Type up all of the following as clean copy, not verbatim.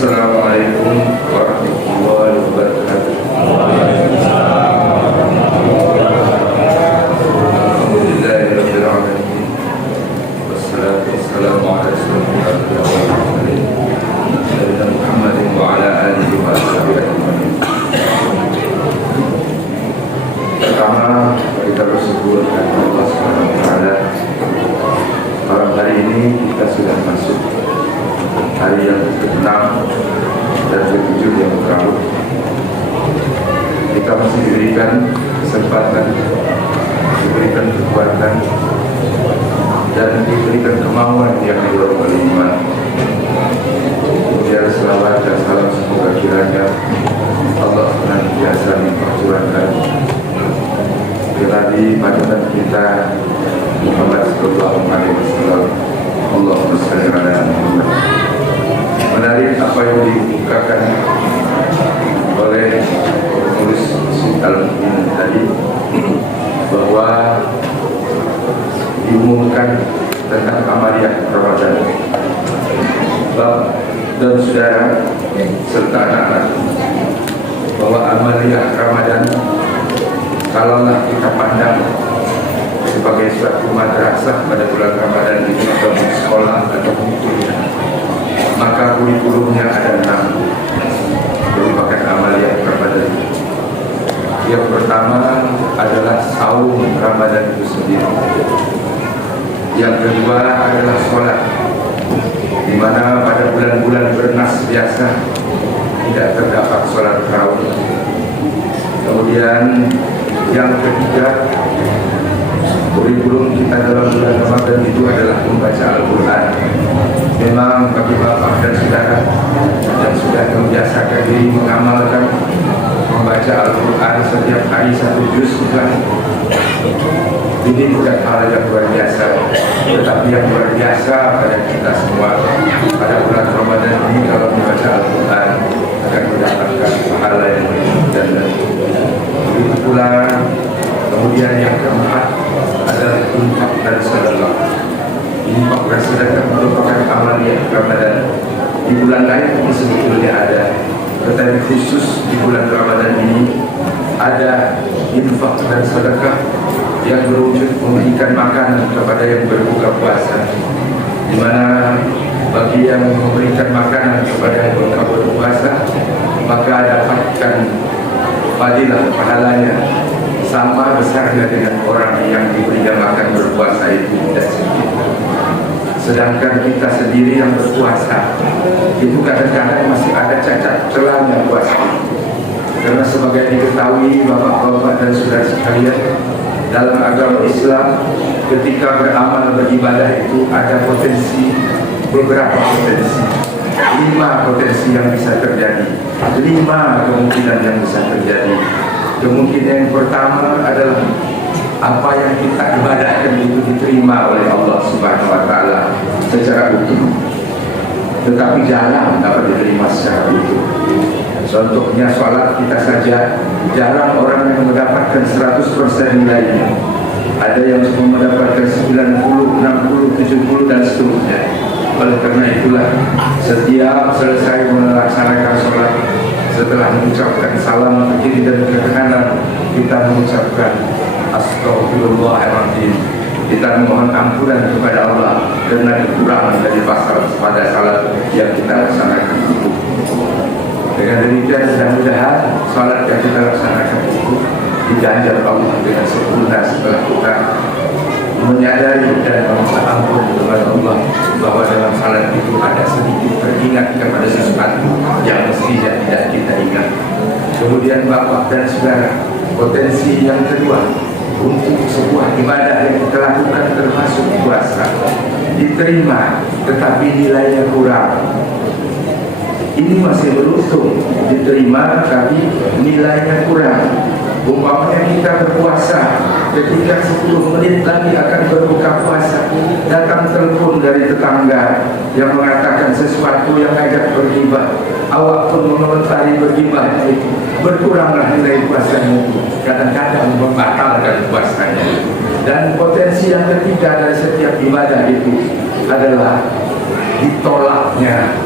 Assalamualaikum warahmatullahi wabarakatuh. Alhamdulillahirabbil alamin. Wassalatu wassalamu ala rasulillah Sayyidina Muhammadin wa ala alihi wa sahbihi ajma'in. Pertama, kita bersyukur kepada Allah Subhanahu wa taala. Malam hari ini kita sudah masuk hari yang ke-6 dan ke-7 yang berlalu. Kita masih diberikan kesempatan, diberikan kekuatan, dan diberikan kemauan yang di luar iman. Kemudian selawat dan salam semoga kiranya Allah senantiasa memperjuangkan Nabi panutan kita Muhammad sallallahu alaihi wasallam. Allahumma shalli ala Muhammad. Menarik apa yang dibukakan oleh penulis Al-Mu'min tadi, bahwa diumumkan tentang amaliyah Ramadan. Bapak dan saudara serta anak-anak, bahwa amaliyah Ramadan kalaulah kita pandang sebagai suatu madrasah pada bulan Ramadan itu, atau sekolah atau kuliah, maka kurikulumnya ada 6 merupakan amaliyah Ramadan. Yang pertama adalah saum Ramadan itu sendiri. Yang kedua adalah sholat, di mana pada bulan-bulan bernas biasa tidak terdapat sholat tarawih. Kemudian yang ketiga, kurikulum kita dalam bulan Ramadan itu adalah membaca Al-Quran. Memang bagi bapak dan saudara yang sudah membiasakan diri mengamalkan membaca Al-Quran setiap hari 1 juz, ini bukan hal yang luar biasa, tetapi yang luar biasa pada kita semua pada bulan Ramadan ini, kalau membaca Al-Quran akan mendapatkan pahala yang dan begitu pula. Kemudian yang keempat adalah infak dan sedekah. Infak dan sedekah merupakan amaliyah Ramadan. Di bulan lain pun sebetulnya ada, tetapi khusus di bulan Ramadan ini ada infak dan sedekah yang berwujud memberikan makanan kepada yang berbuka puasa, di mana bagi yang memberikan makanan kepada yang berbuka puasa, maka dapatkan fadilah pahalanya sama besarnya dengan orang yang diberikan makan berpuasa itu tidak sedikit. Sedangkan kita sendiri yang berpuasa itu kadang-kadang masih ada cacat celahnya puasa. Karena sebagai diketahui bapak-bapak dan saudara sekalian, dalam agama Islam ketika beramal beribadah itu ada beberapa potensi. 5 potensi yang bisa terjadi, 5 kemungkinan yang bisa terjadi. Kemungkinan yang pertama adalah apa yang kita ibadahkan itu diterima oleh Allah Subhanahu wa taala secara utuh, tetapi jarang dapat diterima secara utuh. Contohnya sholat kita saja, jarang orang yang mendapatkan 100% nilainya. Ada yang cuma mendapatkan 90, 60, 70 dan seterusnya. Oleh karena itulah setiap selesai melaksanakan sholat, setelah mengucapkan salam ke kiri dan ke kanan, kita mengucapkan Astaghfirullahaladzim. Kita memohon ampunan kepada Allah karena kekurangan dari pada salat yang kita laksanakan itu. Dengan demikian mudah-mudahan salat yang kita laksanakan itu diganjar Allah dengan sempurna setelah kita menyadari dan memohon ampun kepada Allah bahwa dalam salat itu ada sedikit teringat kepada sesuatu yang mestinya tidak kita ingat. Kemudian bapak dan saudara, potensi yang kedua untuk sebuah ibadah yang kita lakukan termasuk puasa diterima tetapi nilainya kurang. Ini masih beruntung diterima tapi nilainya kurang. Umpamanya kita berpuasa, ketika 10 menit lagi akan berbuka puasa, datang telepon dari tetangga yang mengatakan sesuatu yang ngajak bergibah. Awak pun mengomentari bergibah itu, berkuranglah nilai puasanya itu, kadang-kadang membatalkan puasanya. Dan potensi yang ketiga dari setiap ibadah itu adalah ditolaknya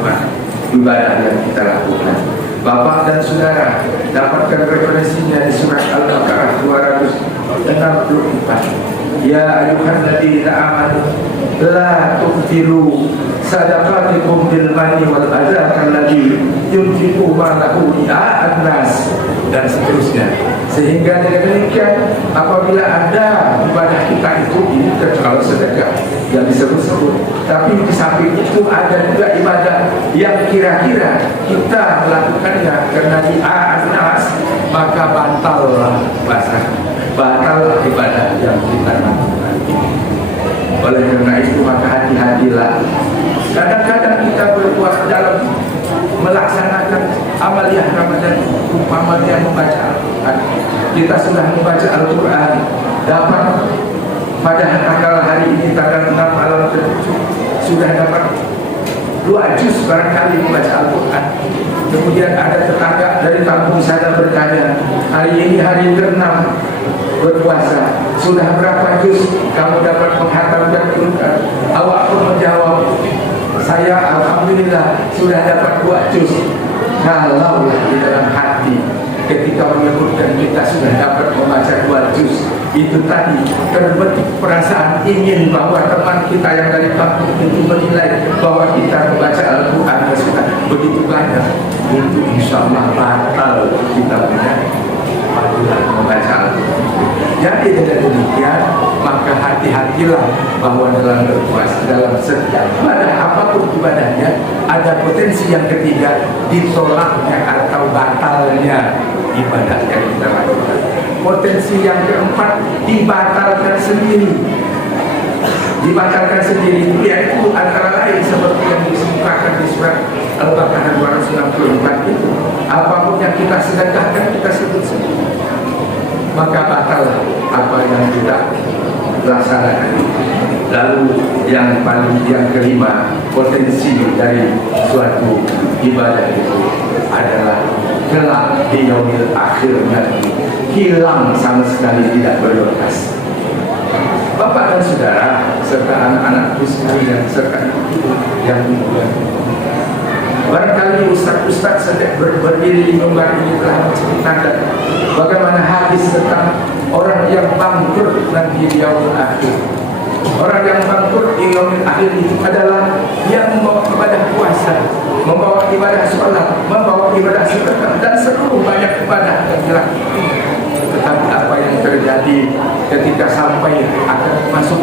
ibadah yang kita lakukan. Bapak dan saudara, dapatkan referensinya di surat Al-Baqarah 264. Ya ayyuhalladzina amanu la tubtilu sadaqatikum bil manni wal adza kalladzi yunfiqu malahu ria'an nas, dan seterusnya. Sehingga dengan demikian apabila ada ibadah kita itu, ini kalau sedekah yang disebut-sebut, tapi di samping itu ada juga ibadah yang kira-kira kita melakukannya karena ria'an nas, maka batallah batal ibadah yang kita lakukan. Oleh karena itu maka hati-hatilah. Kadang-kadang kita berbuat dalam melaksanakan amaliyah Ramadan, umpamanya membaca Al-Quran. Kita sudah membaca Al-Quran, dapat pada tanggal hari ini tanggal 6 malam ke-7 sudah dapat 2 juz barangkali membaca Al-Quran. Kemudian ada tetangga dari kampung sana bertanya, hari ini hari ke-6 berpuasa, sudah berapa juz kamu dapat menghatamkan Quran? Awak pun menjawab, saya alhamdulillah sudah dapat 2 juz. Kalaulah di dalam hati ketika menyebutkan kita sudah dapat membaca 2 juz, itu tadi terbetik perasaan ingin bahwa teman kita yang dari kampung itu menilai bahwa kita membaca Al-Quran sudah begitu banyak, itu insya Allah batal kita punya membaca Al-Quran. Jadi dengan demikian maka hati-hatilah bahwa dalam berpuasa, dalam setiap ibadah apapun ibadahnya, ada potensi yang ketiga, ditolaknya atau batalnya ibadah yang kita lakukan. Potensi yang keempat, dibatalkan sendiri. Dibatalkan sendiri yaitu antara lain seperti yang disebutkan di surat Al-Baqarah 264 itu, apapun yang kita sedekahkan kita sebut sendiri, maka batal apa yang kita laksanakan. Lalu yang kelima, potensi dari suatu ibadah itu adalah kelak di yaumil akhir nanti hilang sama sekali, tidak berbekas. Bapak dan saudara serta anak-anakku sekalian serta ibu yang mulia, barangkali ustaz-ustaz sedang berdiri di mimbar ini telah menceritakan bagaimana hadis tentang orang yang bangkrut nanti di yaumul akhir. Orang yang bangkrut di yaumul akhir itu adalah yang membawa ibadah puasa, membawa ibadah sholat, membawa ibadah sedekah dan seluruh banyak ibadah yang dilakukan. Tetapi apa yang terjadi ketika sampai akan masuk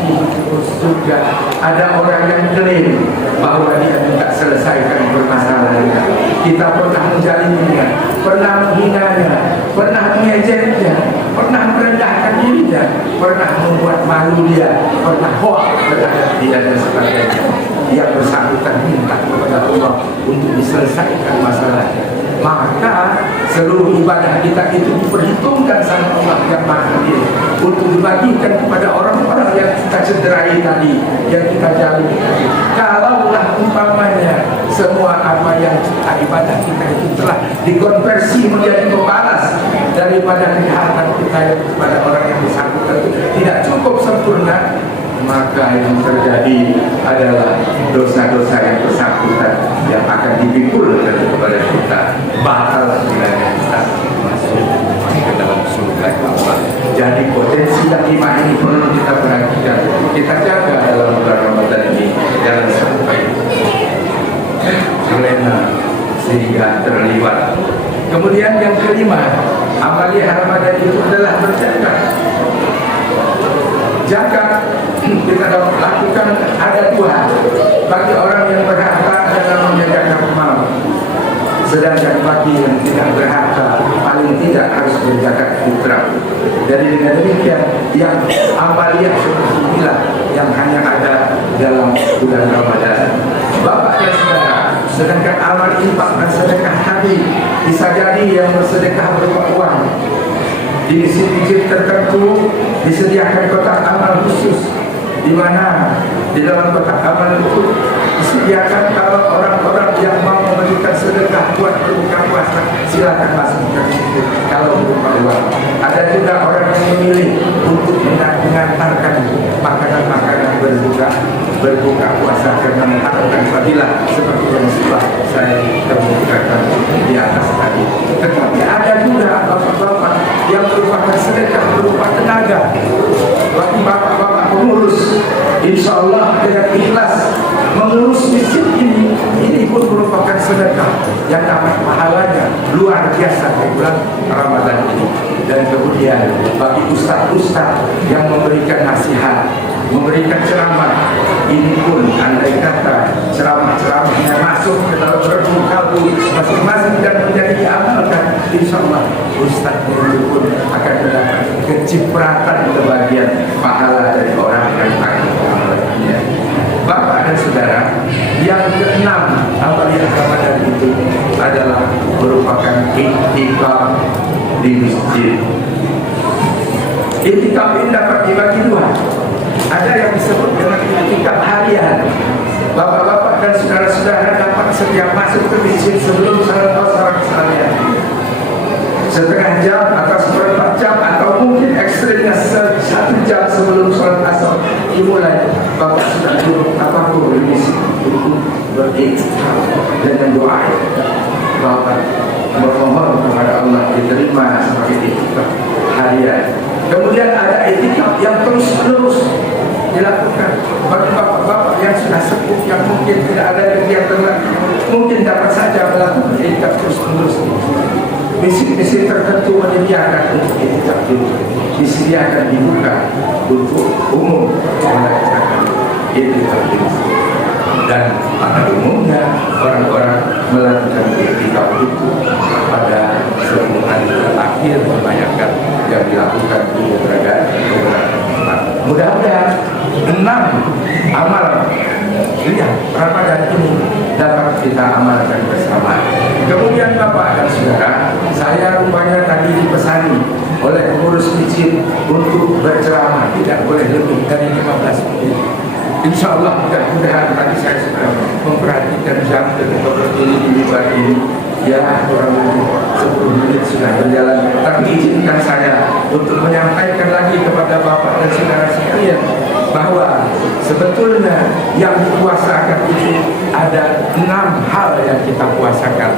surga, ada orang yang klaim bahwa dia tidak selesaikan permasalahannya. Kita pernah menjalininya, pernah menghinanya, pernah mengejeknya, pernah merendahkan dirinya, pernah membuat malu dia, pernah hoak terhadap dia dan sebagainya. Yang bersangkutan minta kepada Allah untuk diselesaikan masalahnya, maka seluruh ibadah kita itu diperhitungkan sama Allah yang Maha Adil untuk dibagikan kepada orang-orang yang kita cederai tadi, yang kita jalin tadi. Kalaulah umpamanya semua apa yang kita ibadah kita itu telah dikonversi menjadi pembalas daripada kejahatan kita yang kepada orang yang bersangkutan itu tidak cukup sempurna, maka yang terjadi adalah dosa-dosa yang bersangkutan yang akan dipikulkan kepada kita, batal kiranya kita masuk ke dalam surga Allah. Jadi potensi yang lima ini perlu kita perhatikan, kita jaga dalam bulan Ramadan ini, jangan sampai terlena sehingga terlibat. Kemudian yang kelima, amaliyah Ramadan itu adalah berjaga. Jaga kita dapat lakukan ada dua bagi orang yang berharta dalam menjaga malam, sedangkan bagi yang tidak berharta paling tidak harus berzakat fitrah. Jadi dengan demikian yang amaliyah seperti inilah yang hanya ada dalam bulan Ramadan. Bapak dan saudara, sedangkan amal infak dan sedekah tadi bisa jadi yang bersedekah berupa uang. Di masjid tertentu disediakan kotak amal khusus, di mana di dalam kotak amal itu disediakan kalau orang-orang yang mau memberikan sedekah buat berbuka puasa, silakan masuk ke situ kalau berupa uang. Ada juga orang yang memilih untuk mengantarkan makanan-makanan berbuka puasa karena mengharapkan fadilah seperti yang sudah saya kemukakan di atas tadi. Tetapi ada juga bapak-bapak yang merupakan sedekah berupa tenaga bagi bapak-bapak pengurus. Insya Allah dengan ikhlas mengurus masjid ini pun merupakan sedekah yang dapat pahalanya luar biasa di bulan Ramadan ini. Dan kemudian bagi ustaz-ustaz yang memberikan nasihat, memberikan ceramah, ini pun andai kata ceramah-ceramah yang masuk ke dalam kalbu masing-masing dan menjadi diamalkan, insya Allah ustaz itu pun akan mendapat kecipratan kebahagiaan pahala dari orang yang akan mengamalkannya. Bapak dan saudara, yang keenam amalia Ramadan itu adalah merupakan iktikaf di masjid. Iktikaf ini dapat dibagi dua. Ada yang disebut dengan iktikaf harian. Bapak-bapak dan saudara-saudara dapat setiap masuk ke masjid sebelum salat asar sekalian, setengah jam atau seperempat jam atau mungkin ekstrimnya 1 jam sebelum salat asar dimulai. Bapak sudah duduk apapun di masjid untuk beriktikaf dengan doa. Bapak bermohon kepada Allah diterima sebagai iktikaf harian. Kemudian ada iktikaf yang terus-menerus dilakukan bagi bapak-bapak yang sudah sepuh, yang mungkin tidak ada kegiatan lagi, mungkin dapat saja melakukan iktikaf terus-menerus. Misi-misi tertentu menyediakan untuk iktikaf dulu, disediakan dibuka untuk umum melaksanakan iktikaf dulu. Dan pada umumnya orang-orang melakukan iktikaf itu pada 10 hari terakhir kebanyakan yang dilakukan di beberapa tempat. Mudah-mudahan 6 amal Ramadan ini dapat kita amalkan bersama. Kemudian Bapak dan Saudara, saya rupanya tadi dipesani oleh pengurus masjid untuk berceramah tidak boleh lebih dari 15 menit. Insya Allah mudah-mudahan tadi saya sudah memperhatikan jam ketika berdiri di mimbar ini, ya kurang lebih 10 menit sudah berjalan. Tapi izinkan saya untuk menyampaikan lagi kepada Bapak dan saudara sekalian bahwa sebetulnya yang dipuasakan itu ada 6 hal yang kita puasakan.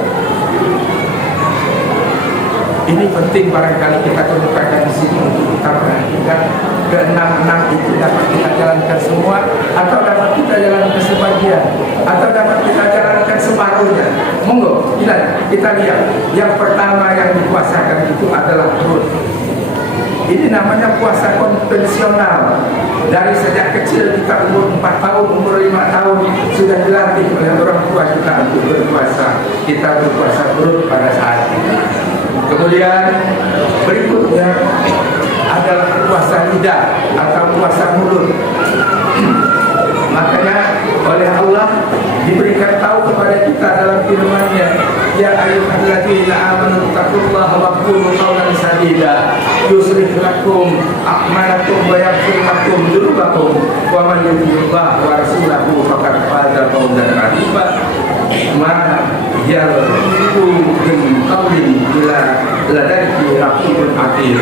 Ini penting barangkali kita kemukakan di sini untuk kita perhatikan. Ke-6 itu dapat kita jalankan semua, atau dapat kita jalankan sebagian, atau dapat kita jalankan separuhnya. Monggo, kita lihat. Yang pertama yang dipuasakan itu adalah perut. Ini namanya puasa konvensional. Dari sejak kecil kita umur 4 tahun, umur 5 tahun sudah dilatih oleh orang tua kita untuk berpuasa. Kita berpuasa perut pada saat ini. Kemudian berikutnya adalah puasa lidah atau puasa mulut. Makanya oleh Allah diberikan tahu kepada kita dalam firman-Nya, ya ayyuhalladzina amanu taqullaha wa qulu qawlan sadida yuslih lakum a'malakum wa yaghfir lakum dzunubakum wa man yuti'illah wa rasulahu faqad faza fawzan 'azima. Ma yalqu min qawlin ila ladaihi raqibun atid.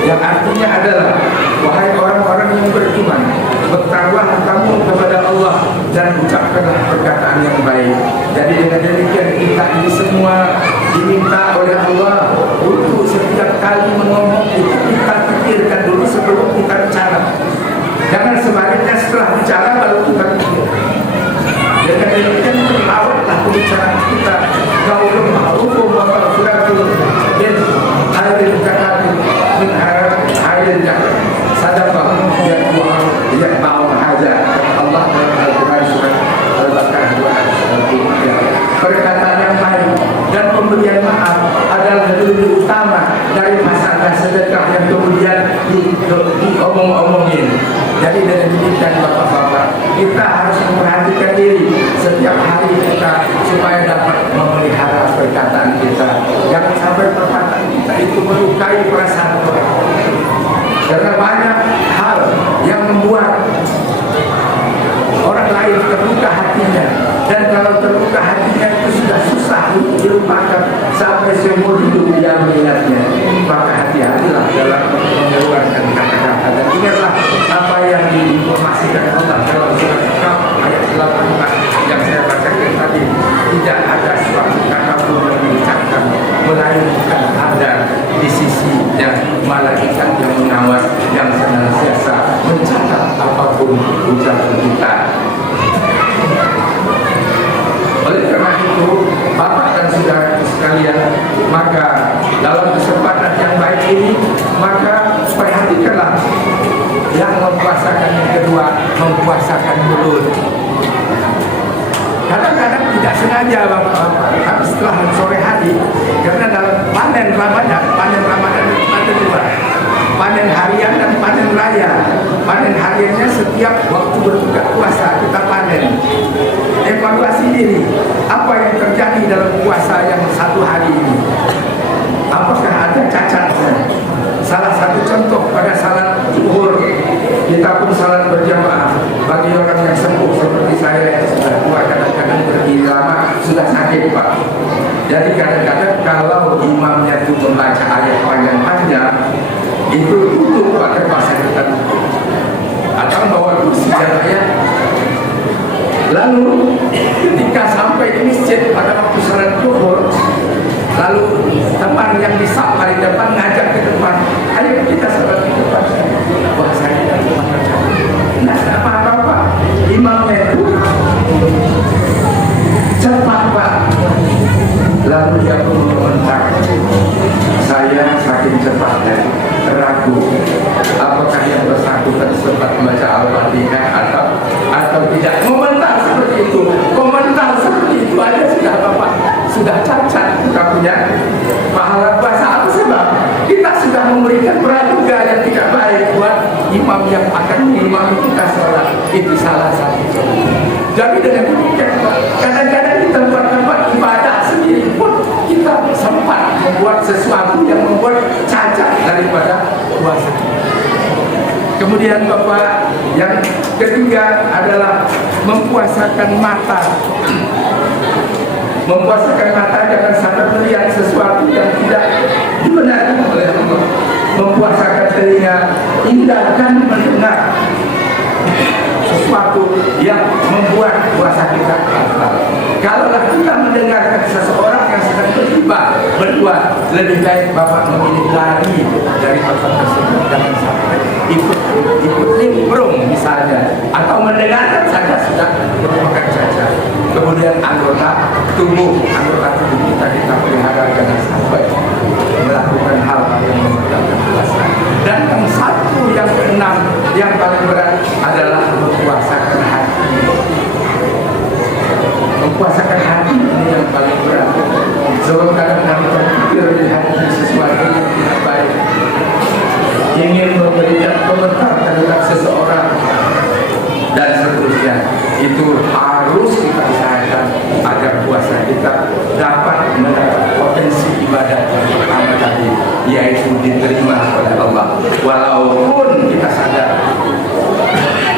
Yang artinya adalah, wahai orang-orang yang beriman, bertakwalah kamu kepada Allah dan ucapkanlah perkataan yang baik. Jadi dengan demikian kita ini semua diminta oleh Allah untuk setiap kali ngomong itu kita pikirkan dulu sebelum kita bicara. Jangan sebaliknya setelah bicara baru kita pikir. Dengan demikian terawatlah pembicaraan kita. Qaulun ma'rufun wa maghfiratun min khairil kalam min khairil sadaqah yang mau haja. Allah dalam Al-Quran surat Al-Baqarah 2. Perkataan yang baik dan pemberian maaf adalah lebih utama dari masalah sedekah yang kemudian diomong-omongin. Jadi dengan demikian bapak-bapak, kita harus memperhatikan diri setiap hari kita supaya dapat memelihara perkataan kita. Jangan sampai perkataan kita itu melukai perasaan orang. Karena banyak hal yang membuat orang lain terluka hatinya, dan kalau terluka hatinya itu sudah susah dilupakan sampai seumur hidup dia mengingatnya. Maka hati-hatilah dalam mengeluarkan kata-kata dan ingatlah apa yang diinformasikan Allah dalam surat Al-Kahf ayat 84 yang saya bacakan tadi. Tidak ada suatu kata pun yang diucapkan melainkan ada di sisi yang malaikat yang mengawas yang senantiasa mencatat apapun ucapan kita. Oleh karena itu, Bapak dan saudara sekalian, maka dalam kesempatan yang baik ini, maka perhatikanlah yang mempuasakan yang kedua, mempuasakan mulut. Kadang-kadang tidak sengaja Bapak-bapak, setelah sore hari, karena dalam panen Ramadan itu ada dua, panen harian dan panen raya. Panen hariannya setiap waktu berbuka puasa kita panen. Evaluasi diri, apa yang terjadi dalam puasa yang satu hari ini? Apakah ada cacatnya? Salah satu contoh pada salat zuhur, kita pun salat berjamaah. Bagi orang yang sembuh seperti saya yang sudah tua, kadang-kadang berdiri lama, sudah sakit Pak. Jadi kadang-kadang kalau imamnya itu membaca ayat panjang-panjang, itu tutup pakai bahasa kita, atau bawa kursi ayat. Lalu ketika sampai di masjid pada waktu salat zuhur, lalu teman yang di saf paling depan ngajak ke depan, ayo kita salat di depan. Wah, saya tidak membaca. Nah, apa-apa imamnya itu cepat Pak. Lalu dia pun mengentak, saya saking cepatnya ragu apakah yang bersangkutan sempat membaca Al-Fatihah atau tidak. Komentar seperti itu aja sudah Bapak, sudah cacat. Kita punya pahala puasa apa sebab kita sudah memberikan praduga yang tidak baik buat imam yang akan mengimami kita sholat. Itu salah satu contoh. Jadi dengan demikian, kadang-kadang di tempat-tempat ibadah sendiri pun kita sempat membuat sesuatu yang membuat cacat daripada puasa. Kemudian Bapak, yang ketiga adalah mempuasakan mata. Mempuasakan mata jangan sampai melihat sesuatu yang tidak dibenarkan oleh Allah. Mempuasakan telinga, hindarkan mendengar sesuatu yang membuat puasa kita batal. Kalaulah kita mendengarkan seseorang yang sedang bergibah, berbuat, lebih baik Bapak memilih lari dari tempat tersebut. Jangan sampai ikut nimbrung misalnya, atau mendengarkan saja sudah merupakan cacat. Kemudian anggota tubuh kita pelihara, jangan sampai melakukan hal-hal yang membatalkan puasa. Dan yang satu, yang keenam, yang paling berat adalah mempuasakan hati. Mempuasakan hati ini yang paling berat. Sebab kadang-kadang terpikir di hati sesuatu yang tidak baik, ingin memberikan komentar terhadap seseorang dan seterusnya. Itu harus kita usahakan agar puasa kita dapat mendapat potensi ibadah yang pertama tadi, yaitu diterima oleh Allah. Walaupun kita sadar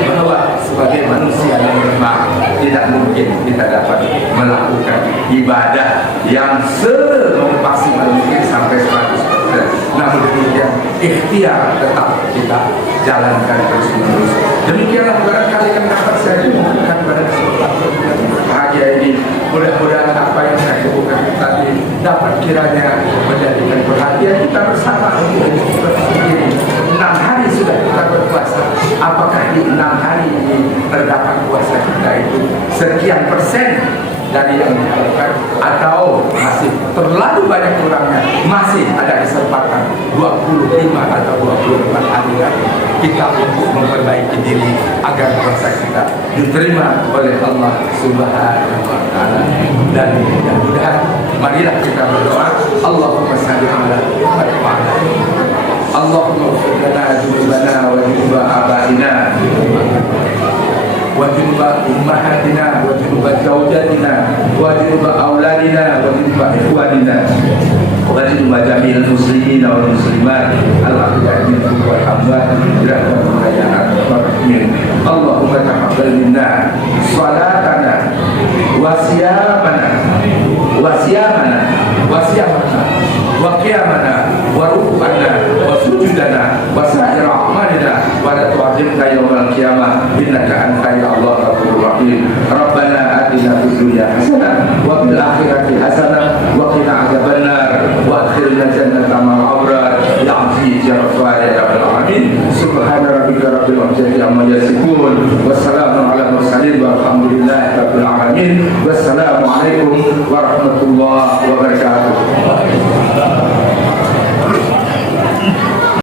bahwa sebagai manusia yang lemah, tidak mungkin kita dapat melakukan ibadah yang semaksimal mungkin sampai 100%. Namun demikian, ikhtiar tetap kita jalankan terus-menerus. Demikianlah barangkali yang dapat saya umumkan pada kesempatan bahagia ini. Mudah-mudahan apa yang saya sebutkan tadi dapat kiranya menjadikan perhatian kita bersama untuk berpikir. 6 hari sudah kita berpuasa. Apakah di 6 hari ini terdapat puasa kita itu sekian persen dari yang diharapkan, atau masih terlalu banyak kurangnya? Masih ada kesempatan 25 atau 24 hari lagi kita untuk memperbaiki diri agar puasa kita diterima oleh Allah Subhanahu wa Ta'ala. Dan mudah-mudahan marilah kita berdoa, Allahumma shalli ala Muhammad wa ala Allahumma ighfir lana dzunubana wa dzunuba abaina wa dzunuba ummahatina wa dzunuba zawjatina wa dzunuba auladina wa dzunuba ikhwanina wa dzunuba jami'il muslimin wal muslimat al-ahya'i minhum wal amwat birahmatika ya arhamar rahimin. Allahumma taqabbal minna salatana wa siyamana wa siyam وسائر أعمالنا ولا تعذبنا يوم القيامة إنك أنت يا الله غفور رحيم. ربنا آتنا في الدنيا حسنة وفي الآخرة حسنة